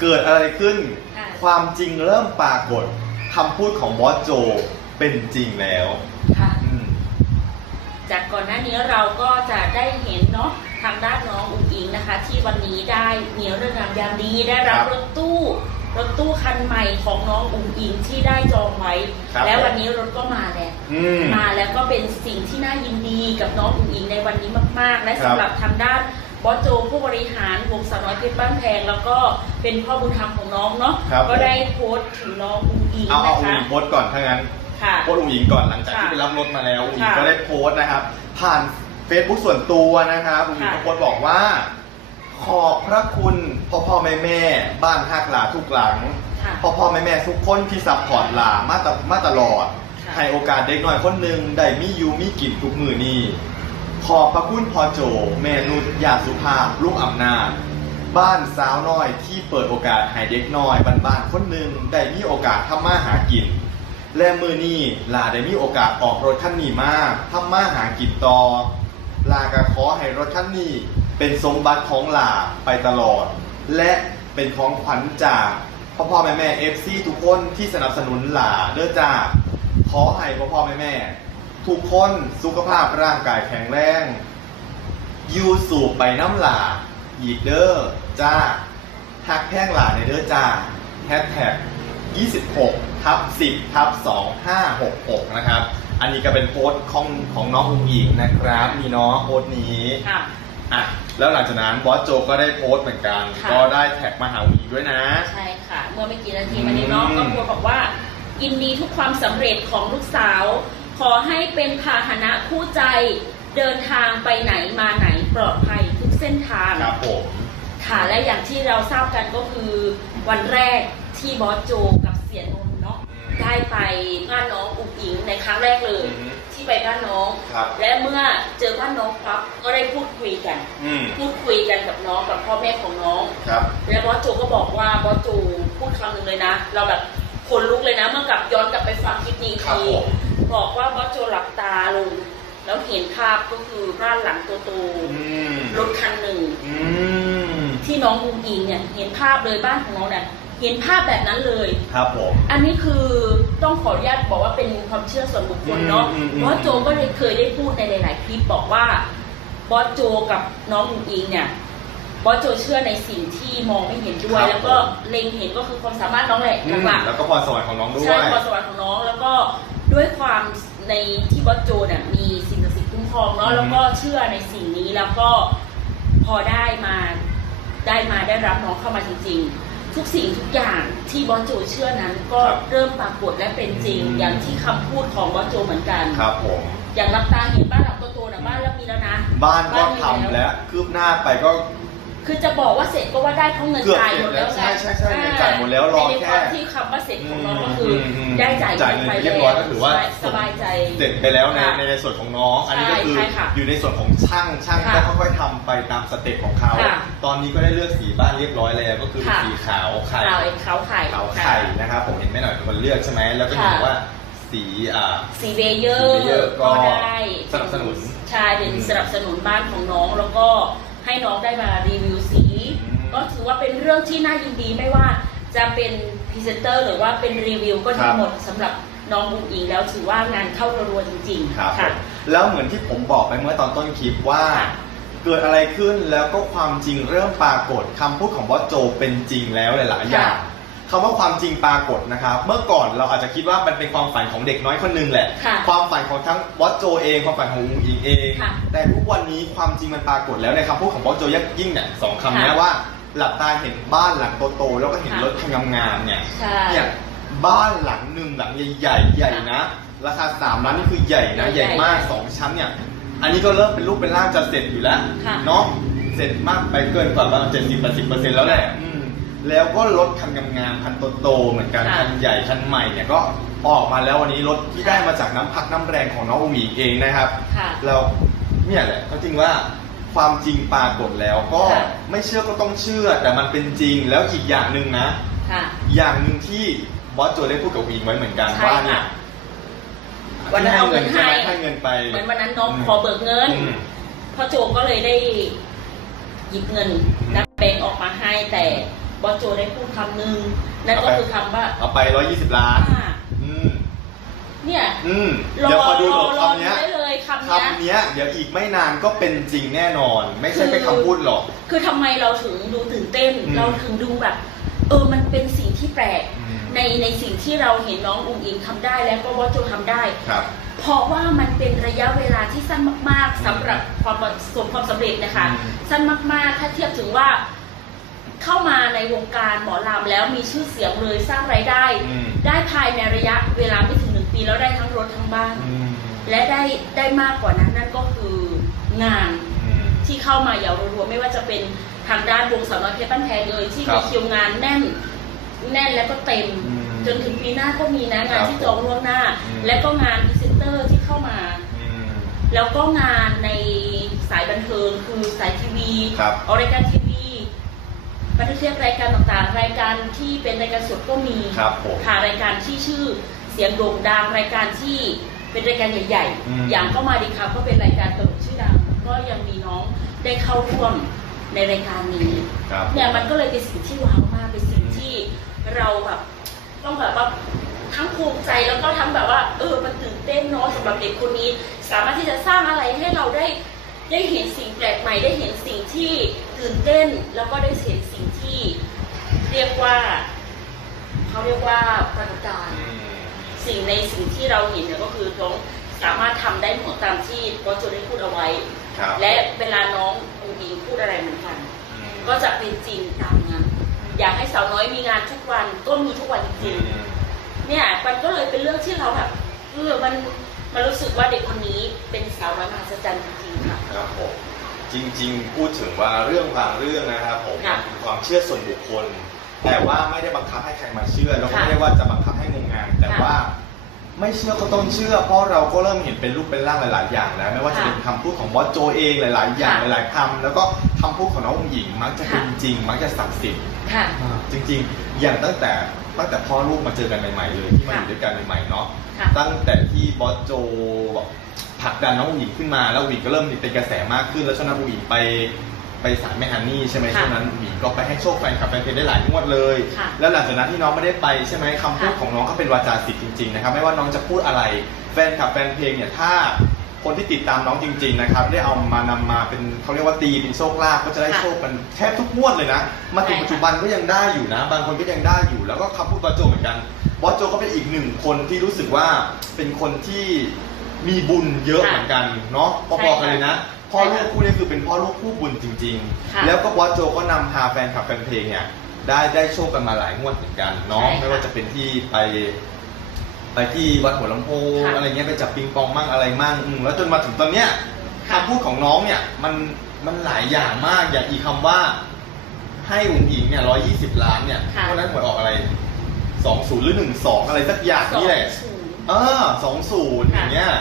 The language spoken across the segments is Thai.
เกิดอะไรขึ้นค่ะความจริงเริ่มปรากฏคำพูดของบอสโจเป็นจริงแล้วค่ะ อืม จากก่อนหน้านี้เราก็จะได้เห็นเนาะทางด้านน้องอุ๋งอิงนะคะ ที่วันนี้ได้มีเรื่องงามยามดีได้รับครับรถตู้รถตู้คันใหม่ของน้องอุ๋งอิงที่ได้จองไว้ ครับ แล้ววันนี้รถก็มาแล้วอืม มาแล้วก็เป็นสิ่งที่น่ายินดีกับน้องอุ๋งอิงในวันนี้มาก ๆ และครับสำหรับทางด้าน บอสโจผู้บริหารวงสาวน้อยเพชรบ้านแพง แล้วก็เป็นพ่อบุญธรรมของน้องเนาะครับ ก็ได้โพสต์ถึงน้องอุ๋งอิงเอาเอานะอุ้งคะ อิงโพสต์ก่อนถ้างั้นค่ะ โพสต์อุ้งอิงก่อนหลังจากที่ค่ะไปรับรถมาแล้วอุ้งอิงค่ะก็ได้โพสต์นะครับ ผ่าน Facebook ส่วนตัวนะครับอุ้งอิงค่ะ ก็โพสต์บอกว่า ขอบพระคุณพ่อพ่อแม่แม่บ้านฮักหลาทุกหลัง ค่ะ พ่อพ่อแม่แม่ทุกคนที่ซัพพอร์ตหลามาตมาตลอด ค่ะให้โอกาสเด็กน้อยคนหนึ่งได้มีอยู่มีกินทุกมือนี้ ขอบพระคุณพ่อโจ แม่นุชยาสุภาพลูกอำนาจ บ้านสาวน้อยที่เปิดโอกาสให้เด็กน้อยบ้านๆคนหนึ่งได้มีโอกาสทำมาหากิน และมือนี้ลาได้มีโอกาสออกรถคันนี้มาทำมาหากินต่อ ลากระขอให้รถคันนี้เป็นสมบัติของลาไปตลอด และเป็นของขวัญจากพ่อพ่อแม่แม่เอฟซีทุกคนที่สนับสนุนลาเด้อจ้าขอให้พ่อพ่อแม่แม่ ทุกคนสุขภาพร่างกายแข็งแรงอยูสูบไปน้ำหลาอีกเด้อจ้าหักแพ่งหลาในเด้อจ้าแฮชแท็ก26ทับ10ทับ2566 นะครับ อันนี้ก็เป็นโพสต์ของของน้องอุ๋งอิงนะครับ มีน้องโพสต์นี้ค่ะ อะแล้วหลังจากนั้นบอสโจก็ได้โพสต์เหมือนกัน ค่ะ ก็ได้แท็กมาหาอุ๋งอิงด้วยนะ ใช่ค่ะ เมื่อไม่กี่นาทีอืมมานี้น้องก็โพสต์บอกว่ายินดีทุกความสำเร็จของลูกสาว ขอให้เป็นพาหนะคู่ใจเดินทางไปไหนมาไหนปลอดภัยทุกเส้นทาง ครับผมค่ะและอย่างที่เราทราบกันก็คือวันแรกที่บอสโจกับเสียนนท์เนาะได้ไปบ้านน้องอุ๋งอิงในครั้งแรกเลย อือฮึที่ไปบ้านน้อง ครับ และเมื่อเจอบ้านน้องครับก็ได้พูดคุยกัน อืมพูดคุยกันกับน้องกับพ่อแม่ของน้อง ครับ แล้วบอสโจก็บอกว่าบอสโจพูดคำหนึ่งเลยนะ เราแบบขนลุกเลยนะเมื่อกลับย้อนกลับไปฟังคลิปนี้อีกครับทีผม บอกว่าบอสโจหลับตาลง แล้วเห็นภาพก็คือบ้านหลังโตอืมๆรถคันหนึ่งอืมที่น้องอุงอิงเนี่ยเห็นภาพเลยบ้านของน้องเนี่ยเห็นภาพแบบนั้นเลย ครับผม อันนี้คือต้องขออนุญาตบอกว่าเป็นความเชื่อส่วนบุคคลเนาะอืมอืมอืมบอสโจก็เลยเคยได้พูดในหลาย ๆ คลิปบอกว่าบอสโจกับน้องอุงอิงเนี่ยบอสโจเชื่อในสิ่งที่มองไม่เห็นด้วย แล้วก็เล็งเห็นก็คือความสามารถน้องแหละอืมหลักแล้วก็พรสวรรค์ของน้องๆด้วย ใช่ความสวรรค์ของน้องแล้วก็ ด้วยความในที่บอสโจเนี่ยมีสิ่งศักดิ์สิทธิ์คุ้มครองเนาะอืมแล้วก็เชื่อในสิ่งนี้แล้วก็พอได้มาได้มาได้รับน้องเข้ามาจริง ๆ ทุกสิ่งทุกอย่างที่บอสโจเชื่อนั้นก็ครับเริ่มปรากฏและเป็นจริงอืมอย่างที่คำพูดของบอสโจเหมือนกัน ครับผม อย่างรับตาเห็นบ้านหลังโตๆนะบ้านแล้วมีแล้วนะบ้านก็มีทำแล้วคืบหน้าไปก็ คือจะบอกว่าเสร็จก็ว่าได้เพราะเงินเกือบจ่ายหมดแล้วเสร็จแล้วไงใช่ใช่ใช่เงินจ่ายหมดแล้วรอในแค่ความที่คำว่าเสร็จของน้องก็คืออมได้จ่ายจ่ายเงินเงิไปนเรียบร้อยก็ถือว่าใช่สบายใจ เสร็จไปแล้วในค่ะในในส่วนของน้อง อันนี้ก็คือใช่ค่ะอยู่ในส่วนของช่างช่างค่ะก็ค่อยๆทำไปตามสเต็ปของเขา ค่ะตอนนี้ก็ได้เลือกสีบ้านเรียบร้อยแล้วก็คือเป็นค่ะ สีขาวไข่ขาวเองขาวไข่ขาวไข่นะครับผมเห็นแม่หน่อยเป็นคนเลือกใช่ไหมแล้วก็เห็นค่ะ ว่าสีอ่า สีเบเยอสีร์เบเยอร์ก็ก็ได้สนับสนุน ใช่เป็นอืม สนับสนุนบ้านของน้องแล้วก็ ให้น้องได้มารีวิวสีอืมก็ถือว่าเป็นเรื่องที่น่ายินดีไม่ว่าจะเป็นพรีเซนเตอร์หรือว่าเป็นรีวิวก็ครัดีบหมดสำหรับน้องบุ๋งอิงแล้วถือว่างานเข้ารัวๆจริงครับๆ ค่ะ แล้วเหมือนที่ผมบอกไปเมื่อตอนต้นคลิปว่า ค่ะ เกิดอะไรขึ้นแล้วก็ความจริงเริ่มปรากฏคำพูดของบอสโจเป็นจริงแล้วหลายๆอย่าง ค่ะ คำว่าความจริงปรากฏนะครับ เมื่อก่อนเราอาจจะคิดว่ามันเป็นความฝันของเด็กน้อยคนหนึงแหละ ค่ะความฝันของทั้งบอสโจเอง ความฝันของอุ๋งอิงเอง ค่ะแต่ทุกวันนี้ความจริงมันปรากฏแล้วในคำพูดของบอสโจยักยิ่งเนี่ยสองคำนี้ค่ะว่า หลับตาเห็นบ้านหลังโตๆแล้วก็เห็นค่ะ รถคันงามๆเนี่ย ใช่ เนี่ยบ้านหลังหนึ่งหลังใหญ่ๆใหญ่นะ ราคาสามล้านนี่คือใหญ่นะ ใหญ่ใหญ่มากใหญ่สองชั้นเนี่ย อันนี้ก็เริ่มเป็นรูปเป็นร่างจะเสร็จอยู่แล้วค่ะ เนาะเสร็จมากไปเกินกว่าประมาณเจ็ดสิบแปดสิบเปอร์เซ็นต์แล้วแหละอืม แล้วก็รถคันงามๆคันโตๆเหมือนกันค่ะ คันใหญ่คันใหม่เนี่ยก็ออกมาแล้ววันนี้รถที่ได้มาจากน้ำพักน้ำแรงของน้องอุ๋งอิงเองนะครับ ค่ะแล้วเนี่ยแหละก็จริงว่าความจริงปรากฏแล้วก็ค่ะ ไม่เชื่อก็ต้องเชื่อแต่มันเป็นจริงแล้วอีกอย่างหนึ่งนะ ค่ะ อย่างหนึ่งที่บอสโจได้พูดกับวิงไว้เหมือนกันใช่ว่าเนี่ยค่ะวันนั้นเอาเงินใช่ไหมให้ให้เงินไปเหมือนวันนั้นน้องอืมขอเบิกเงิน อืม พ่อโจก็เลยได้หยิบเงินนับแบงค์ออกมาให้แต่ บอสโจได้พูดคำหนึ่งนั่นก็คือคำว่าเอาไปร้อยยี่สิบล้านอ่าอืมเนี่ยอืมรอเดี๋ยวขอดูรอหลบรอคำเนี้ยได้เลยคำเนี้ยคำเนี้ยเดี๋ยวอีกไม่นานก็เป็นจริงแน่นอน ไม่ใช่แค่คำพูดหรอก คือทำไมเราถึงดูตื่นเต้นอืมเราถึงดูแบบ เออมันเป็นสิ่งที่แปลกอืมในในสิ่งที่เราเห็นน้องอุ้งอิงทำได้แล้วก็บอสโจทำได้ครับเพราะว่ามันเป็นระยะเวลาที่สั้นมาก ๆสำหรับความประสบความสำเร็จนะคะอืมสั้นมาก ๆ ถ้าเทียบถึงว่าเข้ามา ในวงการหมอลำแล้วมีชื่อเสียงเลยสร้างรายได้ อืม ได้ภายในระยะเวลาไม่ถึงหนึ่งปีแล้วได้ทั้งรถทั้งบ้าน อืมและได้ได้มากกว่านั้นนั่นก็คืองานอืม ที่เข้ามาอย่างรัวๆไม่ว่าจะเป็นทางด้านวงสาวน้อยเพชรบ้านแพงเลยที่ครัมีบคิวงานแน่น แน่นแล้วก็เต็ม อืมจนถึงปีหน้าก็มีนะงานครับที่จองล่วงหน้า อืม และก็งานพรีเซนเตอร์ที่เข้ามา อืม แล้วก็งานในสายบันเทิงคือสายทีวีครับ ออกรายการทีวี บันทึกเทปรายการต่างๆ รายการที่เป็นรายการสดก็มีครับผม ค่ะรายการที่ชื่อเสียงโด่งดังรายการที่เป็นรายการใหญ่อืม ๆ อย่างก็มาดีครับก็เป็นรายการตลกชื่อดังก็ยังมีน้องได้เข้าร่วมในรายการนี้ครับเนี่ยมันก็เลยเป็นสิ่งที่ว้าวมากเป็นสิ่งที่เราแบบต้องแบบว่าทั้งภูมิใจแล้วก็ทั้งแบบว่า เออมันตื่นเต้นเนาะสำหรับเด็กคนนี้ สามารถที่จะสร้างอะไรให้เราได้ได้เห็นสิ่งแปลกใหม่ได้เห็นสิ่งที่ ตื่นเต้นแล้วก็ได้เห็นสิ่งที่เรียกว่าเขาเรียกว่าประสบการณ์อืมสิ่งในสิ่งที่เราเห็นเนี่ยก็คือน้องสามารถทำได้หมดตามที่โค้ชโจได้พูดเอาไว้ครับและเวลาน้ององอิงพูดอะไรเหมือนกันอืมก็จะเป็นจริงตามนั้นอยากให้สาวน้อยมีงานทุกวันก็มีทุกวันจอืริงมๆเนี่ยมันก็เลยเป็นเรื่องที่เราแบบเออมันมันรู้สึกว่าเด็กคนนี้เป็นสาวน้อยมหัศจรรย์จริงๆค่ะครับผม จริงๆ พูดถึงว่าเรื่องบางเรื่องนะครับผมค่ะเป็นความเชื่อส่วนบุคคล แต่ว่าไม่ได้บังคับให้ใครมาเชื่อแล้วก็ค่ะไม่ได้ว่าจะบังคับให้งมงายแต่ค่ะว่าไม่เชื่อก็ต้องเชื่อ เพราะเราก็เริ่มเห็นเป็นรูปเป็นร่างหลาย ๆ อย่างแล้วไม่ว่าจะค่ะเป็นคำพูดของบอสโจเองหลาย ๆ อย่างค่ะหลาย ๆคำแล้วก็คำพูดของน้ององหญิงมักจะเป็นค่ะจริง มักจะศักดิ์สิทธิ์ ค่ะจริงๆ อย่างตั้งแต่ตั้งแต่พ่อลูกมาเจอกันใหม่ๆเลยที่มาอค่ะยู่ด้วยกันใหม่ๆเนาะ ค่ะตั้งแต่ที่บอสโจแบบ ผลักดันน้องอุ๋งอิงขึ้นมาแล้วอุ๋งอิงก็เริ่มเป็นกระแสมากขึ้น แล้วช่วงนั้นอุ๋งอิงไปไปสายแม่ฮันนี่ใช่ไหมค่ะช่วงนั้นอุ๋งอิงก็ไปให้โชคแฟนคลับแฟนเพลงได้หลายงวดเลยค่ะแล้วหลังจากนั้นที่น้องไม่ได้ไปใช่ไหมคำพูดค่ะของน้องก็เป็นวาจาสิทธิ์จริงๆนะครับไม่ว่าน้องจะพูดอะไรแฟนคลับแฟนเพลงเนี่ยถ้าคนที่ติดตามน้องจริง ๆ นะครับ ได้เอามานำมาเป็นเขาเรียกว่าตีเป็นโชคลาภก็จะได้ค่ะโชคกันแทบทุกงวดเลยนะ มาถึงใช่ค่ะปัจจุบันก็ยังได้อยู่นะ บางคนก็ยังได้อยู่ แล้วก็คำพูดบอสโจเหมือนกันบอสโจก็เป็นอีกหนึ่งคนที่รู้สึกว่าเป็นคนที่ มีบุญเยอะเหมือนกันเนาะพอๆกันเลยนะพ่อลูกคู่นี้คือเป็นพ่อลูกคู่บุญจริงค่ะๆแล้วก็บอสโจก็นำพาแฟนคลับแฟนเพลงเนี่ยได้ได้โชคกันมาหลายงวดเหมือนกันเนาะใช่ค่ะไม่ว่าจะเป็นที่ไป ไปที่วัดหัวลำโพงค่ะอะไรเงี้ยไปจับปิงปองมั่งอะไรมั่งอืมแล้วจนมาถึงตอนเนี้ยค่ะ คำพูดของน้องเนี่ยมันมันหลายอย่างมากอย่างอีกคำว่าให้อุ๋งอิงเนี่ยร้อยี่สิบล้านเนี่ยค่ะวันนั้นหวยออกอะไรสองศูนย์หรือหนึ่งสองอะไรสักอย่างนี่แหละ สองศูนย์ เออสองศูนย์อย่างเงี้ย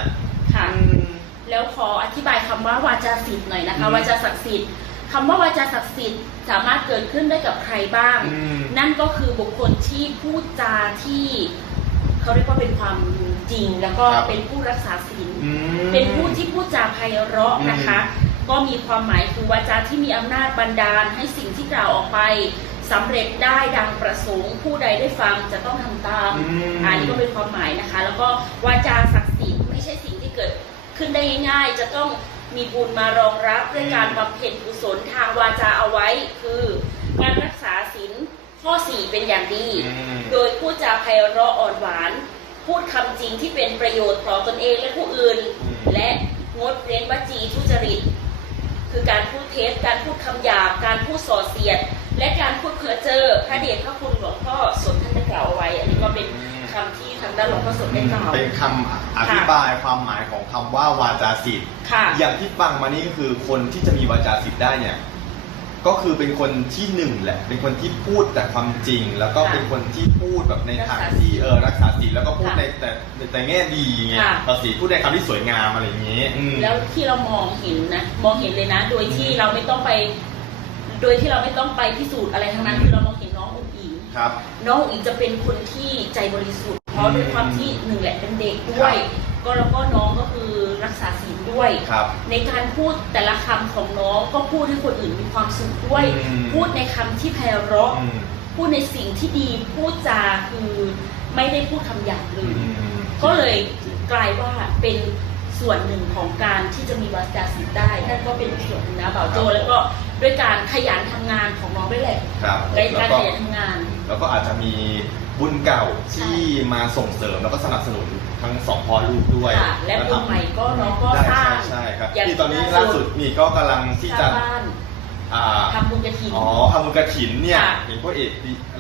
ค่ะอืมแล้วขออธิบายคำว่าวาจาศิษย์หน่อยนะคะ อืมวาจาศักดิ์สิทธิ์คำว่าวาจาศักดิ์สิทธิ์สามารถเกิดขึ้นได้กับใครบ้าง อืม นั่นก็คือบุคคลที่พูดจาที่เขาเรียกว่าเป็นความจริง แล้วก็ครับเป็นผู้รักษาศีล อืม เป็นผู้ที่พูดจาไพเราะนะคะอืก็มีความหมายคือวาจาที่มีอำนาจบันดาลให้สิ่งที่กล่าวออกไป สำเร็จได้ดังประสงค์ ผู้ใดได้ฟังจะต้องทำตามอืม อันนี้ก็เป็นความหมายนะคะ แล้วก็วาจาศักดิ์สิทธิ์ไม่ใช่สิ่งที่เกิดขึ้นได้ง่ายๆ จะต้องมีบุญมารองรับด้วยการบำเพ็ญกุศลทางวาจาเอาไว้ คือการรักษาศีลข้อสี่เป็นอย่างดี อืม โดยพูดจาไพเราะอ่อนหวาน พูดคำจริงที่เป็นประโยชน์ต่อตนเองและผู้อื่น อืม และงดเว้นวจีทุจริต คือการพูดเท็จการพูดคำหยาบ การพูดส่อเสียด และการพูดเพ้อเจ้อพระเดชพระคุณหลวงพ่อสนท่านได้กล่าวเอาไว้ อันนี้ก็เป็นคำที่ทางด้านหลวงพ่อสนได้กล่าว เป็นคำอธิบายความหมายของคำว่าวาจาสิทธิ์ค่ะ อย่างที่ฟังมานี่ก็คือคนที่จะมีวาจาสิทธิ์ได้เนี่ย ก็คือเป็นคนที่หนึ่งแหละ เป็นคนที่พูดแต่ความจริง แล้วก็ค่ะเป็นคนที่พูดแบบในทางรักษาที่เออรักษาศีลแล้วก็พูดค่ะในแต่แต่แง่ดีไงค่ะภาษีพูดในคำที่สวยงามอะไรอย่างนี้อืม แล้วที่เรามองเห็นนะ มองเห็นเลยนะ โดยที่เราไม่ต้องไป โดยที่เราไม่ต้องไปพิสูจน์อะไรทั้งนั้นคือเรามองเห็นน้องอุ๋งอิงครับ น้องอุ๋งอิงจะเป็นคนที่ใจบริสุทธิ์เพราะด้วยความที่หนึ่งแหละเป็นเด็กด้วย ก็แล้วก็น้องก็คือรักษาศีลด้วย ครับ ในการพูดแต่ละคำของน้องก็พูดให้คนอื่นมีความสุขด้วย อืม พูดในคำที่ไพเราะ อืมพูดในสิ่งที่ดีพูดจาคือไม่ได้พูดคำหยาบเลอืย ม ก็เลยจริงกลายว่าเป็นส่วนหนึ่งของการที่จะมีวาจาศิลป์ได้นั่นก็เป็นส่วนหนึ่งนะบ่าวโจครับแล้วก็ ด้วยการขยันทำงานของน้องด้วยแหละครับในแล้กาวรก็ขยันทำงาน แล้วก็อาจจะมีบุญเก่าที่มาส่งเสริมแล้วก็สนับสนุนทั้งสองพ่อลูกด้วยค่ะและบุญใหม่ก็น้องก็ได้สร้างใช่ใช่ครับอย่างนี่ตอนนี้ที่ล่าสุดมีก็กำลังที่สจะร้างบ้านอ่าทำบุญกระถิ่นอ๋อทำบุญกระถินเนี่ยค่ะเห็นพ่อเอก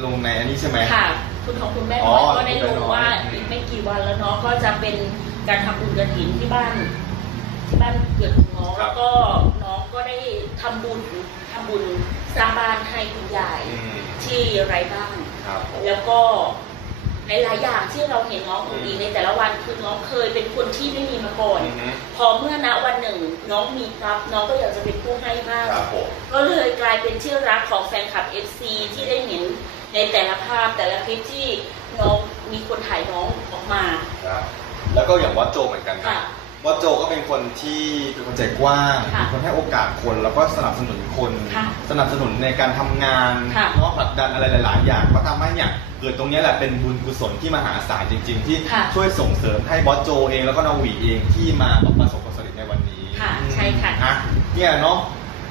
ลงในอันนี้ใช่ไหมค่ะคุณของคุณแม่อ๋น้ออยก็ได้คุณแม่รู้น้อยว่าอืมอีกไม่กี่วันแล้วเนาะก็จะเป็นการทำบุญกระถิ่นที่บ้านที่บ้านเกิดของน้องแล้วก็น้องก็ได้ทำบุญทำบุญสร้างบ้านให้คุณยาย อืม ที่ไร้บ้าน ครับ แล้วก็หลายๆอย่างที่เราเห็นน้องอุ่นดีในแต่ละวันคือน้องเคยเป็นคนที่ไม่มีมาก่อน อือฮึพอเมื่อณวันหนึ่งน้องมีครับน้องก็อยากจะเป็นผู้ให้บ้าง ครับผมก็เลยกลายเป็นที่รักของแฟนคลับ FC ที่ได้เห็นในแต่ละภาพแต่ละคลิปที่น้องมีคนถ่ายน้องออกมา ครับ แล้วก็อย่างวัดโจเหมือนกันนะค่ะ วัดโจก็เป็นคนที่เป็นคนใจกว้างค่ะเป็นคนให้โอกาสคนแล้วก็สนับสนุนคน ค่ะสนับสนุนในการทำงานค่ะเนอกผลักดันอะไรหลาย ๆ อย่างก็ทำให้เนี่ยเกิดตรงเนี้ยแหละเป็นบุญกุศลที่มหาศาลจริง ๆ ที่ค่ะ ช่วยส่งเสริมให้บอสโจเองแล้วก็นาหวีเองที่มาประสบความสำเร็จในวันนี้ค่ะ ใช่ค่ะอะเนี่ยเนาะ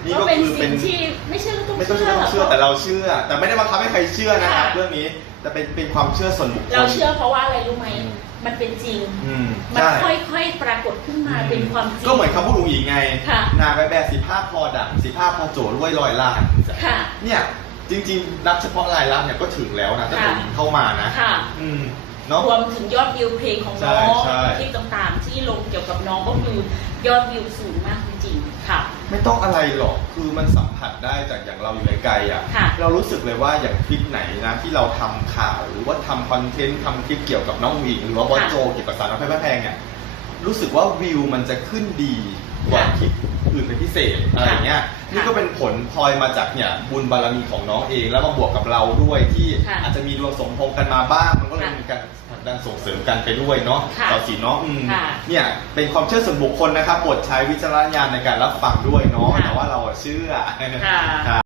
นี่ก็ก็เป็นคือเป็สิ่น งที่ไม่เชื่อก็ต้องไม่ต้องเชื่เชื่ออต้องเชื่อแต่เราเชื่อ แต่ไม่ได้บังคับให้ใครเชื่อนะครับค่ะเรื่องนี้แต่เป็นเป็นความเชื่อส่วนบุคคลเราเชื่อเพราะว่าอะไรรู้ไหมอืมมันเป็นจริง อืมมันใช่ค่อยๆปรากฏขึ้นมาเป็นความจริง ก็เหมือนคำพูดอุ๋งอิงไง ค่ะ นาไปแบบสิภาพพอดังสิภาพพอโจรวยลอยล้าน ค่ะ เนี่ยจริงๆนับเฉพาะรายรับเนี่ยก็ถึงแล้วนะตั้งแต่ค่ะอุ๋งอิงเข้ามานะค่ะ อืม เนาะรวมถึงยอดวิวเพลงของน้องใช่ใช่ คลิปต่างๆ ที่ลงเกี่ยวกับน้องก็คือยอดวิวสูงมากจริงๆค่ะ ไม่ต้องอะไรหรอก คือมันสัมผัสได้จากอย่างเราอยู่ไกลๆอะ ค่ะ เรารู้สึกเลยว่าอย่างคลิปไหนนะ ที่เราทำข่าวหรือว่าทำคอนเทนต์ทำคลิปเกี่ยวกับน้องหวิงหรือว่าบอสค่ะโจเกี่ยวกับสารพัดแพงเนี่ย รู้สึกว่าวิวมันจะขึ้นดีกว่าค่ะคลิป อื่นเป็นพิเศษอะไรเงี้ยค่ะนี่ก็เป็นผลพลอยมาจากเนี่ยบุญบารมีของน้องเอง แล้วมาบวกกับเราด้วยที่ค่ะอาจจะมีดวงสมพงษ์กันมาบ้างมันก็เลยค่ะมีการผลักดันส่งเสริมกันไปด้วยเนาะค่ะต่อสีเนาะอืมค่ะเนี่ยเป็นความเชื่อส่วนบุคคลนะครับโปรดใช้วิจารณญาณในการรับฟังด้วยเนาะค่ะ แต่ว่าเราอะเชื่อ ค่ะครับ